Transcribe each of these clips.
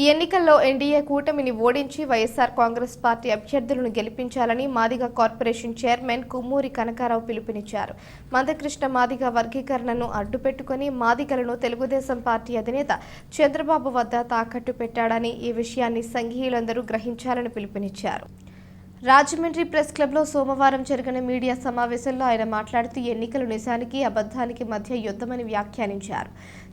ఈ ఎన్నికల్లో ఎన్డీఏ కూటమిని ఓడించి వైఎస్ఆర్ కాంగ్రెస్ పార్టీ అభ్యర్థులను గెలిపించాలని మాదిగ కార్పొరేషన్ చైర్మన్ కుమ్మూరి కనకారావు పిలుపునిచ్చారు. మందకృష్ణ మాదిగ వర్గీకరణను అడ్డుపెట్టుకుని మాదిగలను తెలుగుదేశం పార్టీ అధినేత చంద్రబాబు వద్ద తాకట్టు పెట్టాడని, ఈ విషయాన్ని సంఘీయులందరూ గ్రహించాలని పిలుపునిచ్చారు. రాజమండ్రి ప్రెస్ క్లబ్లో సోమవారం జరిగిన మీడియా సమావేశంలో ఆయన మాట్లాడుతూ ఎన్నికలు నిజానికి అబద్ధానికి మధ్య యుద్ధమని వ్యాఖ్యానించారు.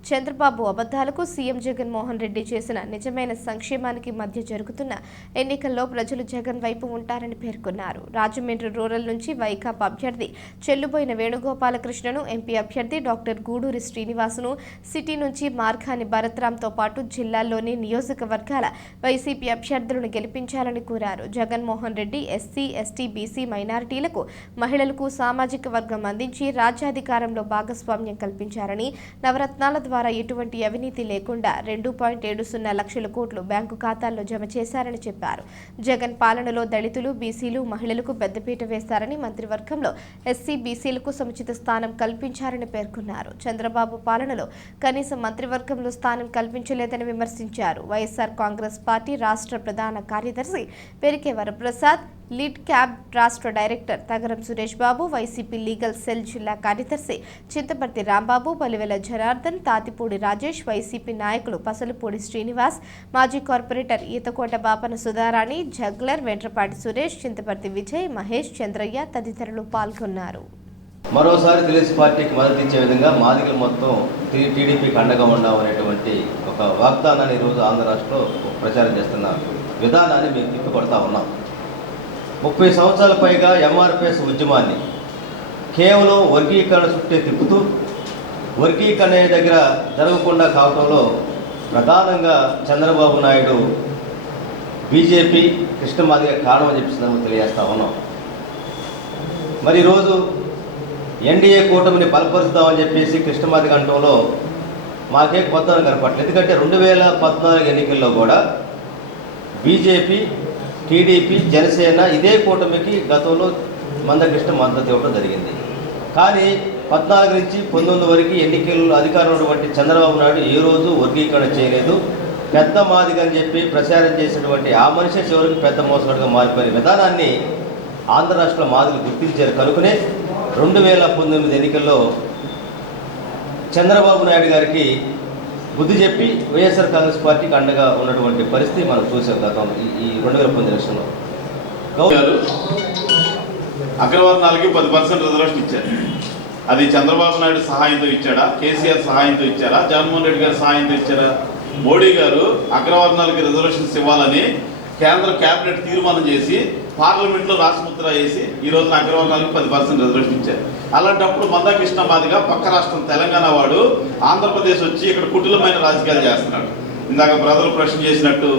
చంద్రబాబు అబద్ధాలకు సీఎం జగన్మోహన్ రెడ్డి చేసిన నిజమైన సంక్షేమానికి మధ్య జరుగుతున్న ఎన్నికల్లో ప్రజలు జగన్ వైపు ఉంటారని పేర్కొన్నారు. రాజమండ్రి రూరల్ నుంచి వైకాపా అభ్యర్థి చెల్లుబోయిన వేణుగోపాలకృష్ణను, ఎంపీ అభ్యర్థి డాక్టర్ గూడూరి శ్రీనివాసును, సిటీ నుంచి మార్గాని భరత్రాంతో పాటు జిల్లాల్లోని నియోజకవర్గాల వైసీపీ అభ్యర్థులను గెలిపించాలని కోరారు. Jaganmohan Reddy SC, ST, BC, మైనారిటీలకు, మహిళలకు సామాజిక వర్గం అందించి రాజ్యాధికారంలో భాగస్వామ్యం కల్పించారని, నవరత్నాల ద్వారా ఎటువంటి అవినీతి లేకుండా 2.70 లక్షల కోట్లు బ్యాంకు ఖాతాల్లో జమ చేశారని చెప్పారు. జగన్ పాలనలో దళితులు, బీసీలు, మహిళలకు పెద్దపీట వేస్తారని, మంత్రివర్గంలో ఎస్సీ, బీసీలకు సముచిత స్థానం కల్పించారని పేర్కొన్నారు. చంద్రబాబు పాలనలో కనీసం మంత్రివర్గంలో స్థానం కల్పించలేదని విమర్శించారు. వైఎస్ఆర్ కాంగ్రెస్ పార్టీ రాష్ట్ర ప్రధాన కార్యదర్శి పెరికే వరప్రసాద్, లీడ్ క్యాబ్ రాష్ట్ర డైరెక్టర్ తగరం Suresh Babu, YCP legal cell జిల్లా కార్యదర్శి చింతపర్తి రాంబాబు, పలివెల జనార్దన్, తాతిపూడి రాజేష్, వైసీపీ నాయకులు పసలపూడి శ్రీనివాస్, మాజీ కార్పొరేటర్ ఈతకోట బాపన సుధారాణి, జగ్లర్ వెంట్రపాటి సురేష్, చింతపర్తి విజయ్, మహేష్, చంద్రయ్య తదితరులు పాల్గొన్నారు. మరోసారి తెలుగు పార్టీకి మద్దతిచ్చే విధంగా మాదిగలు మొత్తం టీడీపీకి అండగా ఉండమనేటువంటి ఒక వాగ్దానాన్ని ఈరోజు ఆంధ్ర రాష్ట్రంలో ప్రచారం చేస్తున్న విధానాన్ని మేము తిప్పికొడతా ఉన్నాం. 30 సంవత్సరాల పైగా ఎంఆర్పిఎస్ ఉద్యమాన్ని కేవలం వర్గీకరణ చుట్టే తిప్పుతూ వర్గీకరణ దగ్గర జరగకుండా కావడంలో ప్రధానంగా చంద్రబాబు నాయుడు, బీజేపీ, కృష్ణమాదిగ కారణం అని చెప్పి తెలియజేస్తా ఉన్నాం. మరి ఈరోజు ఎన్డీఏ కూటమిని బలపరుస్తామని చెప్పేసి కృష్ణమాదిగ అంటంలో మాకే కొత్త కనపట్లేదు. ఎందుకంటే 2014 ఎన్నికల్లో కూడా బీజేపీ, టీడీపీ, జనసేన ఇదే కూటమికి గతంలో మందకృష్ణ మద్దతు ఇవ్వడం జరిగింది. కానీ 14 నుంచి 19 వరకు ఎన్నికల్లో అధికారంలో ఉన్నటువంటి చంద్రబాబు నాయుడు ఏ రోజు వర్గీకరణ చేయలేదు. పెద్ద మాదిగ అని చెప్పి ప్రచారం చేసినటువంటి ఆ మనిషి చివరికి పెద్ద మోసగాడుగా మారిపోయిన విధానాన్ని ఆంధ్ర రాష్ట్ర మాదిగలు గుర్తించారు. కనుకనే 2019 ఎన్నికల్లో చంద్రబాబు నాయుడు గారికి బుద్ధి చెప్పి వైఎస్ఆర్ కాంగ్రెస్ పార్టీకి అండగా ఉన్నటువంటి పరిస్థితి మనం చూసాం గతంలో ఈ 2019 ఎలక్షన్లో. అగ్రవర్ణాలకి 10% రిజర్వేషన్ ఇచ్చారు. అది చంద్రబాబు నాయుడు సహాయంతో ఇచ్చాడా, కేసీఆర్ సహాయంతో ఇచ్చారా, జగన్మోహన్ రెడ్డి గారి సహాయంతో ఇచ్చారా? మోడీ గారు అగ్రవర్ణాలకి రిజర్వేషన్స్ ఇవ్వాలని కేంద్ర కేబినెట్ తీర్మానం చేసి పార్లమెంట్లో రాష్ట్రముద్ర వేసి ఈ రోజున అగ్రవర్ణాలకు 10% రిజర్వేషన్ ఇచ్చారు. అలాంటప్పుడు మందకృష్ణ మాదిగా పక్క రాష్ట్రం తెలంగాణ వాడు ఆంధ్రప్రదేశ్ వచ్చి ఇక్కడ కుటిలమైన రాజకీయాలు చేస్తున్నాడు. ఇందాక బ్రదర్ ప్రశ్న చేసినట్టు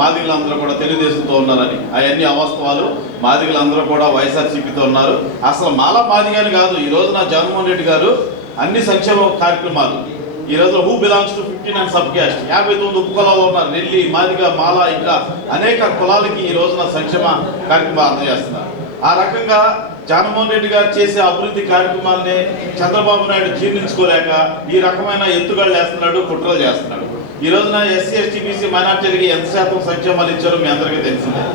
మాదిగలందరూ కూడా తెలుగుదేశంతో ఉన్నారని, అవన్నీ అవాస్తవాలు. మాదిగలందరూ కూడా వైఎస్ఆర్సీపీతో ఉన్నారు. అసలు మాలా మాదిగాని కాదు. ఈ రోజున జగన్మోహన్ రెడ్డి గారు అన్ని సంక్షేమ కార్యక్రమాలు ఈ రోజు who belongs to 59 sub caste 59 ఉపకులాలు ఉన్నారు. నెల్లి, మాదిగ, మాల, ఇంకా అనేక కులాలకి ఈ రోజున సంక్షేమ కార్యక్రమాలు అందజేస్తున్నారు. ఆ రకంగా జగన్మోహన్ రెడ్డి గారు చేసే అభివృద్ధి కార్యక్రమాలని చంద్రబాబు నాయుడు జీర్ణించుకోలేక ఈ రకమైన ఎత్తుగడలు వేస్తున్నాడు, కుట్రలు చేస్తున్నాడు. ఈ రోజున ఎస్సీ, ఎస్టీ, బీసీ, మైనార్టీలకి ఎంత శాతం సంక్షేమాలు ఇచ్చారో మీ అందరికీ తెలిసిందే.